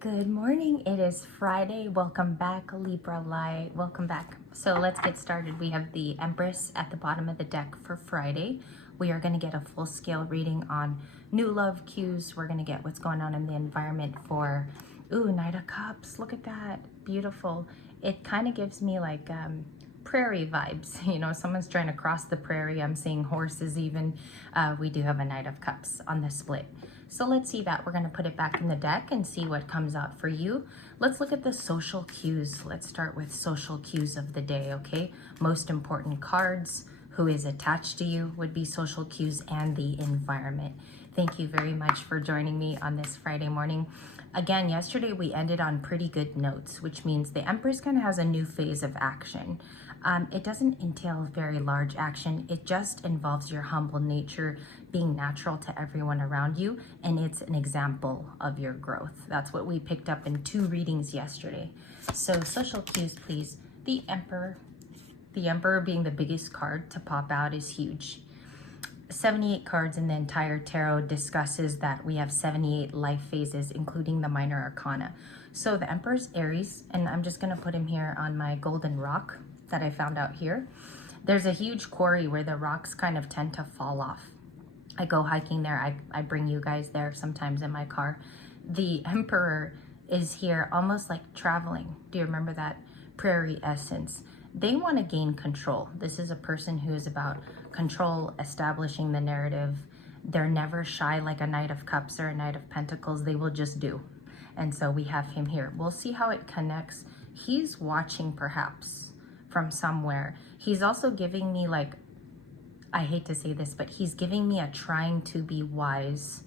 Good morning. It is Friday. Welcome back, Libra Light. Welcome back. So let's get started. We have the Empress at the bottom of the deck for Friday. We are going to get a full scale reading on new love cues. We're going to get what's going on in the environment for, Knight of Cups. Look at that. Beautiful. It kind of gives me like prairie vibes. You know, someone's trying to cross the prairie. I'm seeing horses even. We do have a Knight of Cups on the split. So let's see that. We're going to put it back in the deck and see what comes out for you. Let's look at the social cues. Let's start with social cues of the day, okay? Most important cards, who is attached to you would be social cues, and the environment. Thank you very much for joining me on this Friday morning. Again, yesterday we ended on pretty good notes, which means the Empress kind of has a new phase of action. It doesn't entail very large action. It just involves your humble nature, being natural to everyone around you, and it's an example of your growth. That's what we picked up in 2 readings yesterday. So social cues, please. The Emperor. The Emperor being the biggest card to pop out is huge. 78 cards in the entire tarot discusses that we have 78 life phases, including the minor arcana. So the Emperor's Aries, and I'm just going to put him here on my golden rock that I found out here. There's a huge quarry where the rocks kind of tend to fall off. I go hiking there. I bring you guys there sometimes in my car. The Emperor is here almost like traveling. Do you remember that prairie essence? They want to gain control. This is a person who is about control, establishing the narrative. They're never shy like a Knight of Cups or a Knight of Pentacles. They will just do. And so we have him here. We'll see how it connects. He's watching perhaps from somewhere. He's also giving me, like, I hate to say this, but he's giving me a trying to be wise,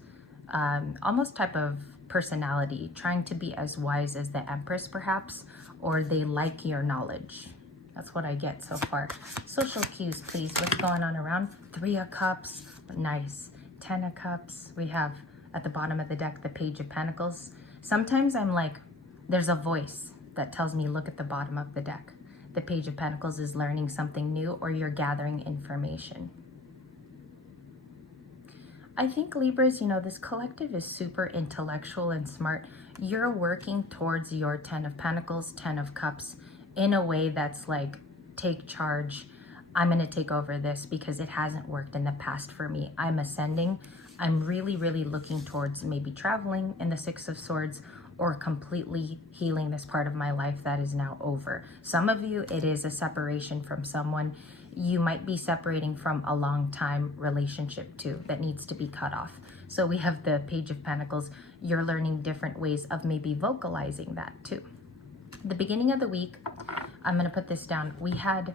almost type of personality, trying to be as wise as the Empress perhaps, or they like your knowledge. That's what I get so far. Social cues, please. What's going on around? 3 of Cups. Nice. 10 of Cups. We have at the bottom of the deck the Page of Pentacles. Sometimes I'm like, there's a voice that tells me look at the bottom of the deck. The Page of Pentacles is learning something new, or you're gathering information. I think Libras, you know, this collective is super intellectual and smart. You're working towards your 10 of Pentacles, 10 of Cups in a way that's like, take charge. I'm going to take over this because it hasn't worked in the past for me. I'm ascending. I'm really, really looking towards maybe traveling in the 6 of Swords, or completely healing this part of my life that is now over. Some of you, it is a separation from someone. You might be separating from a long time relationship too that needs to be cut off. So we have the Page of Pentacles. You're learning different ways of maybe vocalizing that too. The beginning of the week, I'm gonna put this down. We had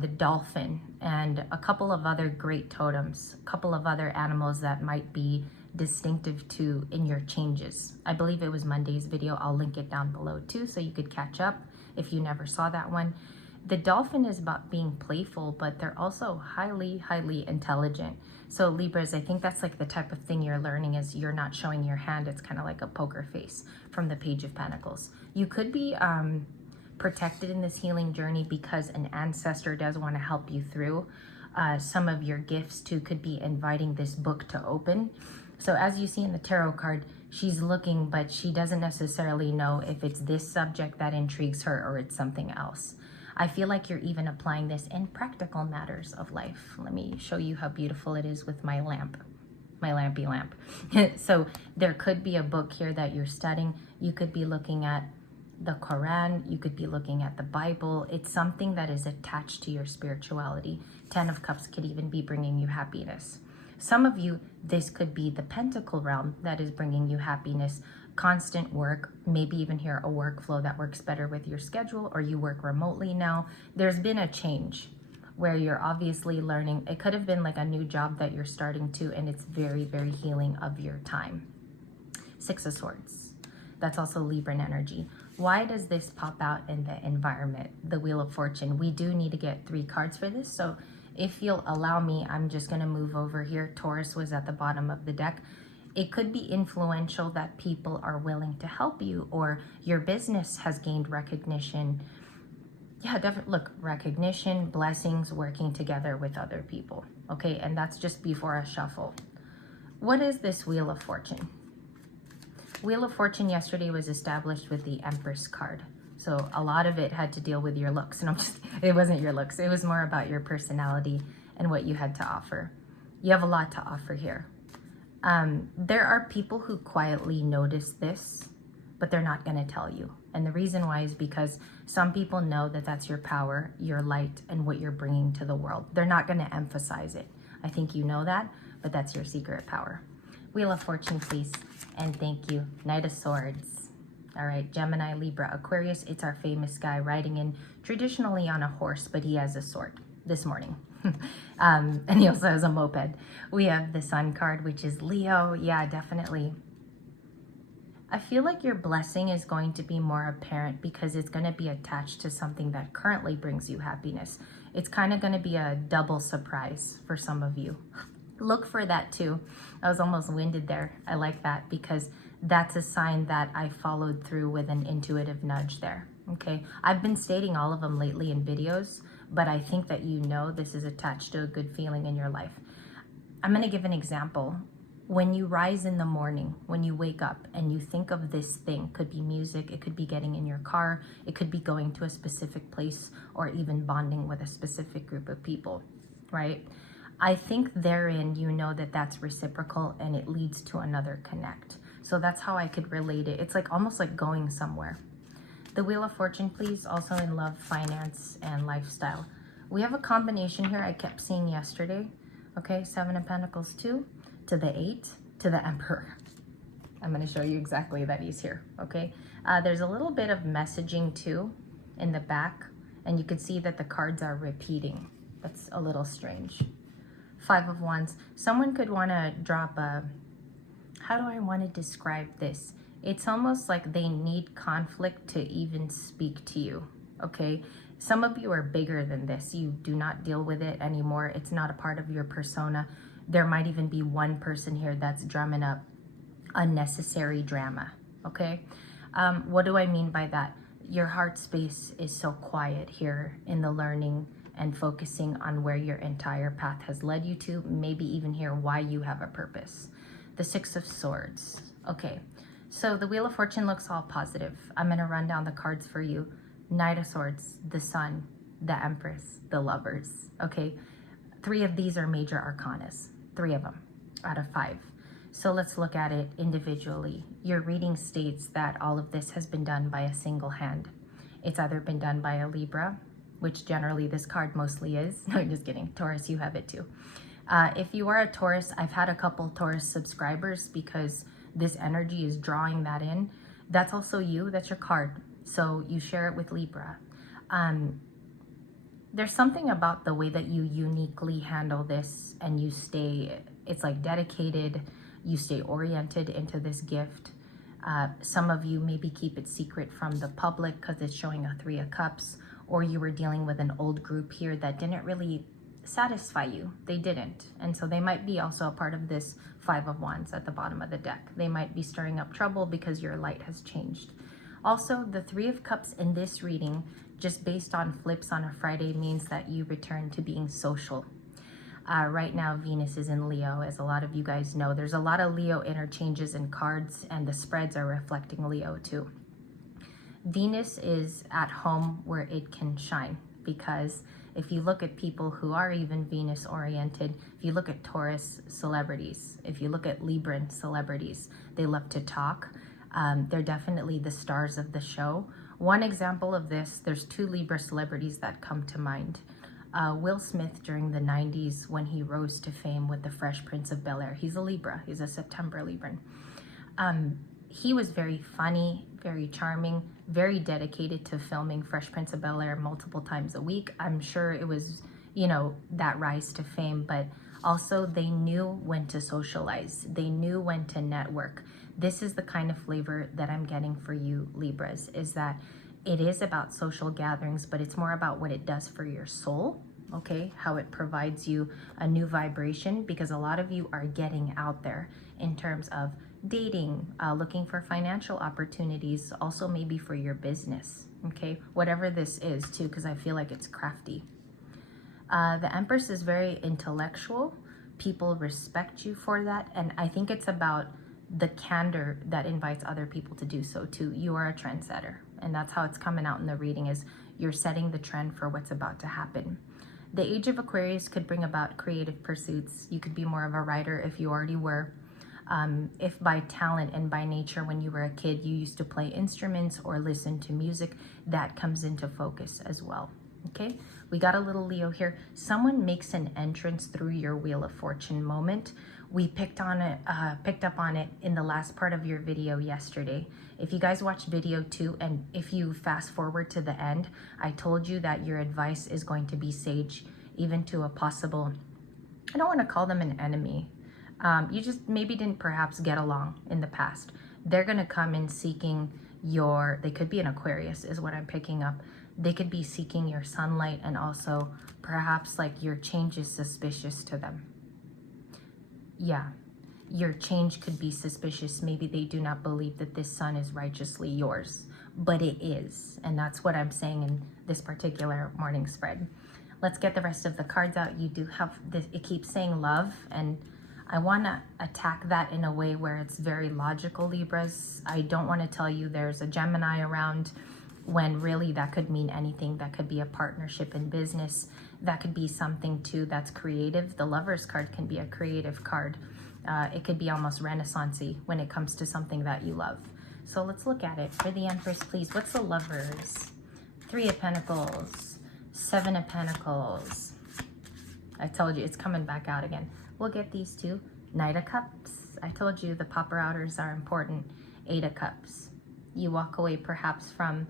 the dolphin and a couple of other great totems, a couple of other animals that might be distinctive to in your changes. I believe it was Monday's video. I'll link it down below too so you could catch up if you never saw that one. The dolphin is about being playful, but they're also highly, highly intelligent. So Libras, I think that's like the type of thing you're learning is you're not showing your hand. It's kind of like a poker face from the Page of Pentacles. You could be protected in this healing journey because an ancestor does want to help you through. Some of your gifts too could be inviting this book to open. So as you see in the tarot card, she's looking, but she doesn't necessarily know if it's this subject that intrigues her or it's something else. I feel like you're even applying this in practical matters of life. Let me show you how beautiful it is with my lamp, my lampy lamp. So there could be a book here that you're studying. You could be looking at the Quran. You could be looking at the Bible. It's something that is attached to your spirituality. 10 of Cups could even be bringing you happiness. Some of you, this could be the Pentacle realm that is bringing you happiness, constant work, maybe even here a workflow that works better with your schedule, or you work remotely now. There's been a change where you're obviously learning. It could have been like a new job that you're starting to, and it's very, very healing of your time. 6 of Swords. That's also Libran energy. Why does this pop out in the environment? The Wheel of Fortune. We do need to get 3 cards for this, so if you'll allow me, I'm just going to move over here. Taurus was at the bottom of the deck. It could be influential that people are willing to help you, or your business has gained recognition. Yeah, definitely. Look, recognition, blessings, working together with other people. Okay, and that's just before a shuffle. What is this Wheel of Fortune? Wheel of Fortune yesterday was established with the Empress card. So a lot of it had to deal with your looks. And it wasn't your looks. It was more about your personality and what you had to offer. You have a lot to offer here. There are people who quietly notice this, but they're not going to tell you. And the reason why is because some people know that that's your power, your light, and what you're bringing to the world. They're not going to emphasize it. I think you know that, but that's your secret power. Wheel of Fortune, please. And thank you. Knight of Swords. All right, Gemini, Libra, Aquarius. It's our famous guy riding in traditionally on a horse, but he has a sword this morning. And he also has a moped. We have the Sun card, which is Leo. Yeah, definitely. I feel like your blessing is going to be more apparent because it's going to be attached to something that currently brings you happiness. It's kind of going to be a double surprise for some of you. Look for that too. I was almost winded there. I like that because that's a sign that I followed through with an intuitive nudge there. Okay, I've been stating all of them lately in videos, but I think that you know this is attached to a good feeling in your life. I'm going to give an example. When you rise in the morning, when you wake up and you think of this thing, could be music, it could be getting in your car, it could be going to a specific place, or even bonding with a specific group of people, right? I think therein you know that that's reciprocal and it leads to another connect. So that's how I could relate it. It's like almost like going somewhere. The Wheel of Fortune, please, also in love, finance, and lifestyle. We have a combination here I kept seeing yesterday. Okay, 7 of Pentacles, 2. To the 8, to the Emperor. I'm going to show you exactly that he's here, okay? There's a little bit of messaging too in the back, and you can see that the cards are repeating. That's a little strange. 5 of Wands. Someone could want to drop a, how do I want to describe this? It's almost like they need conflict to even speak to you, okay? Some of you are bigger than this. You do not deal with it anymore. It's not a part of your persona. There might even be one person here that's drumming up unnecessary drama, okay? What do I mean by that? Your heart space is so quiet here in the learning and focusing on where your entire path has led you to, maybe even hear why you have a purpose. The 6 of Swords. Okay, so the Wheel of Fortune looks all positive. I'm going to run down the cards for you. Knight of Swords, the Sun, the Empress, the Lovers, okay? 3 of these are major arcanas. 3 of them out of 5. So let's look at it individually. Your reading states that all of this has been done by a single hand. It's either been done by a Libra, which generally this card mostly is. No, I'm just kidding. Taurus, you have it too. If you are a Taurus, I've had a couple Taurus subscribers because this energy is drawing that in. That's also you. That's your card. So you share it with Libra. There's something about the way that you uniquely handle this and you stay, it's like dedicated, you stay oriented into this gift. Some of you maybe keep it secret from the public because it's showing a 3 of Cups, or you were dealing with an old group here that didn't really satisfy you. They didn't. And so they might be also a part of this 5 of Wands at the bottom of the deck. They might be stirring up trouble because your light has changed. Also, the 3 of Cups in this reading, just based on flips on a Friday, means that you return to being social. Right now, Venus is in Leo, as a lot of you guys know. There's a lot of Leo interchanges in cards, and the spreads are reflecting Leo too. Venus is at home where it can shine, because if you look at people who are even Venus-oriented, if you look at Taurus celebrities, if you look at Libran celebrities, they love to talk. They're definitely the stars of the show. One example of this, there's 2 Libra celebrities that come to mind. Will Smith during the 90s when he rose to fame with the Fresh Prince of Bel-Air. He's a Libra, he's a September Libran. He was very funny, very charming, very dedicated to filming Fresh Prince of Bel-Air multiple times a week. I'm sure it was, you know, that rise to fame, but also they knew when to socialize. They knew when to network. This is the kind of flavor that I'm getting for you, Libras, is that it is about social gatherings, but it's more about what it does for your soul, okay? How it provides you a new vibration, because a lot of you are getting out there in terms of dating, looking for financial opportunities, also maybe for your business, okay? Whatever this is too, because I feel like it's crafty. The Empress is very intellectual. People respect you for that, and I think it's about the candor that invites other people to do so too. You are a trendsetter, and that's how it's coming out in the reading, is you're setting the trend for what's about to happen. The age of Aquarius could bring about creative pursuits. You could be more of a writer if you already were. If by talent and by nature, when you were a kid, you used to play instruments or listen to music, that comes into focus as well. Okay, we got a little Leo here. Someone makes an entrance through your Wheel of Fortune moment. We picked up on it in the last part of your video yesterday. If you guys watched video 2, and if you fast forward to the end, I told you that your advice is going to be sage, even to a possible, I don't want to call them an enemy. You just maybe didn't perhaps get along in the past. They're going to come in seeking your, they could be an Aquarius is what I'm picking up. They could be seeking your sunlight, and also perhaps like your change is suspicious to them. Yeah, your change could be suspicious. Maybe they do not believe that this sun is righteously yours, but it is. And that's what I'm saying in this particular morning spread. Let's get the rest of the cards out. You do have this, it keeps saying love, and I want to attack that in a way where it's very logical, Libras. I don't want to tell you there's a Gemini around, when really that could mean anything. That could be a partnership in business. That could be something too that's creative. The Lovers card can be a creative card. It could be almost Renaissance-y when it comes to something that you love. So let's look at it. For the Empress, please, what's the Lovers? 3 of Pentacles, 7 of Pentacles. I told you it's coming back out again. We'll get these two. Knight of Cups. I told you the popper outers are important. 8 of Cups. You walk away perhaps from,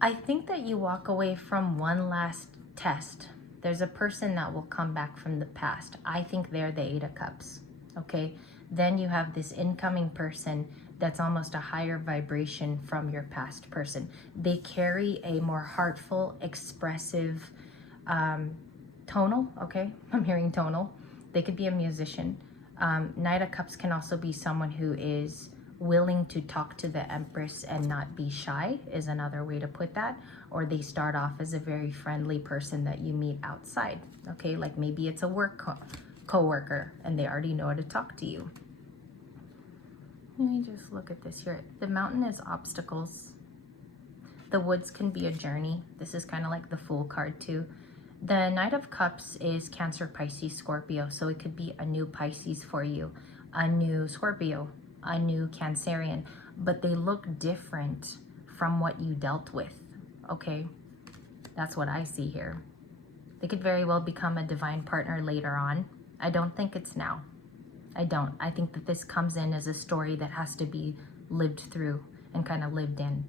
I think that you walk away from one last test. There's a person that will come back from the past. I think they're the 8 of Cups, okay? Then you have this incoming person that's almost a higher vibration from your past person. They carry a more heartful, expressive, tonal, okay? I'm hearing tonal. They could be a musician. Knight of Cups can also be someone who is willing to talk to the Empress and not be shy, is another way to put that. Or they start off as a very friendly person that you meet outside, okay? Like maybe it's a work co-worker and they already know how to talk to you. Let me just look at this here. The Mountain is obstacles. The Woods can be a journey. This is kind of like the Fool card too. The Knight of Cups is Cancer, Pisces, Scorpio. So it could be a new Pisces for you, a new Scorpio, a new Cancerian, but they look different from what you dealt with, okay? That's what I see here. They could very well become a divine partner later on. I don't think it's now. I don't. I think that this comes in as a story that has to be lived through and kind of lived in.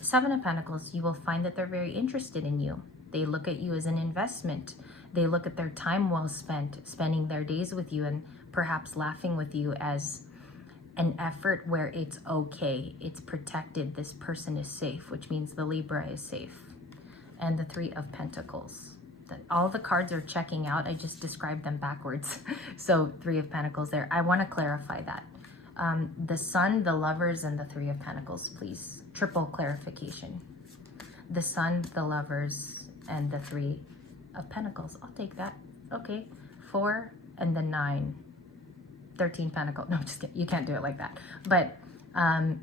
7 of Pentacles, you will find that they're very interested in you. They look at you as an investment. They look at their time well spent, spending their days with you and perhaps laughing with you as an effort where it's okay, it's protected, this person is safe, which means the Libra is safe. And the 3 of Pentacles. All the cards are checking out. I just described them backwards. So 3 of Pentacles there. I want to clarify that. The Sun, the Lovers, and the 3 of Pentacles, please. Triple clarification. The Sun, the Lovers, and the 3 of Pentacles. I'll take that. Okay. 4 and the 9. 13 Pentacles. No, just kidding. You can't do it like that. But,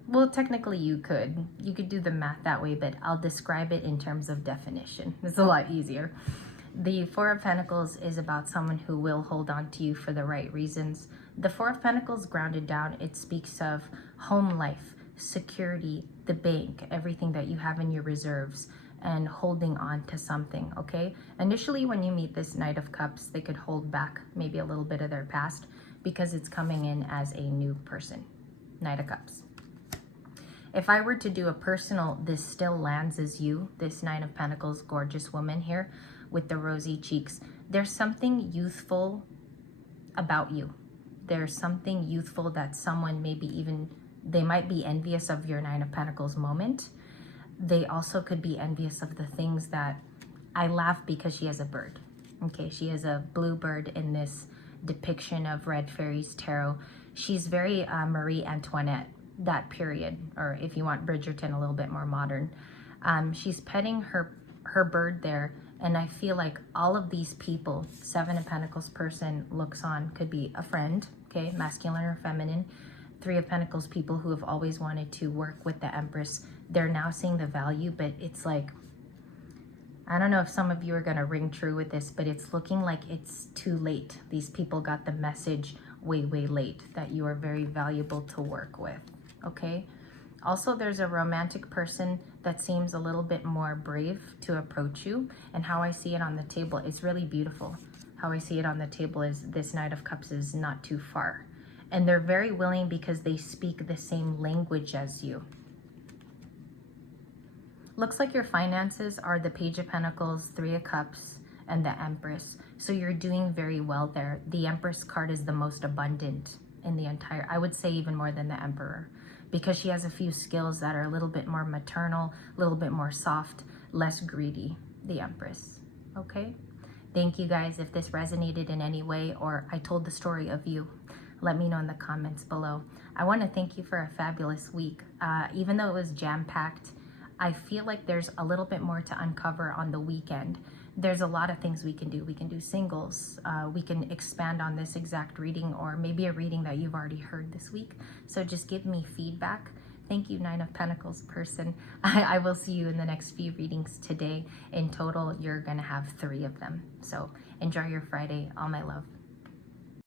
well, technically you could. You could do the math that way, but I'll describe it in terms of definition. It's a lot easier. The 4 of Pentacles is about someone who will hold on to you for the right reasons. The 4 of Pentacles grounded down, it speaks of home life, security, the bank, everything that you have in your reserves, and holding on to something, okay? Initially, when you meet this Knight of Cups, they could hold back maybe a little bit of their past because it's coming in as a new person. Knight of Cups. If I were to do a personal, this still lands as you, this 9 of Pentacles, gorgeous woman here with the rosy cheeks. There's something youthful about you. There's something youthful that someone maybe even, they might be envious of your 9 of Pentacles moment. They also could be envious of the things that, I laugh because she has a bird. Okay, she has a blue bird in this depiction of Red Fairies Tarot. She's very Marie Antoinette, that period, or if you want Bridgerton, a little bit more modern. She's petting her bird there, and I feel like all of these people, 7 of Pentacles person looks on, could be a friend, okay? Masculine or feminine. Three of Pentacles, people who have always wanted to work with the Empress, they're now seeing the value, but it's like, I don't know if some of you are going to ring true with this, but it's looking like it's too late. These people got the message way, way late that you are very valuable to work with, okay? Also, there's a romantic person that seems a little bit more brave to approach you. And how I see it on the table is really beautiful. How I see it on the table is this Knight of Cups is not too far. And they're very willing because they speak the same language as you. Looks like your finances are the Page of Pentacles, Three of Cups, and the Empress. So you're doing very well there. The Empress card is the most abundant in the entire, I would say even more than the Emperor, because she has a few skills that are a little bit more maternal, a little bit more soft, less greedy, the Empress, okay? Thank you guys. If this resonated in any way or I told the story of you, let me know in the comments below. I want to thank you for a fabulous week. Even though it was jam-packed, I feel like there's a little bit more to uncover on the weekend. There's a lot of things we can do. We can do singles. We can expand on this exact reading or maybe a reading that you've already heard this week. So just give me feedback. Thank you, Nine of Pentacles person. I will see you in the next few readings today. In total, you're going to have 3 of them. So enjoy your Friday. All my love.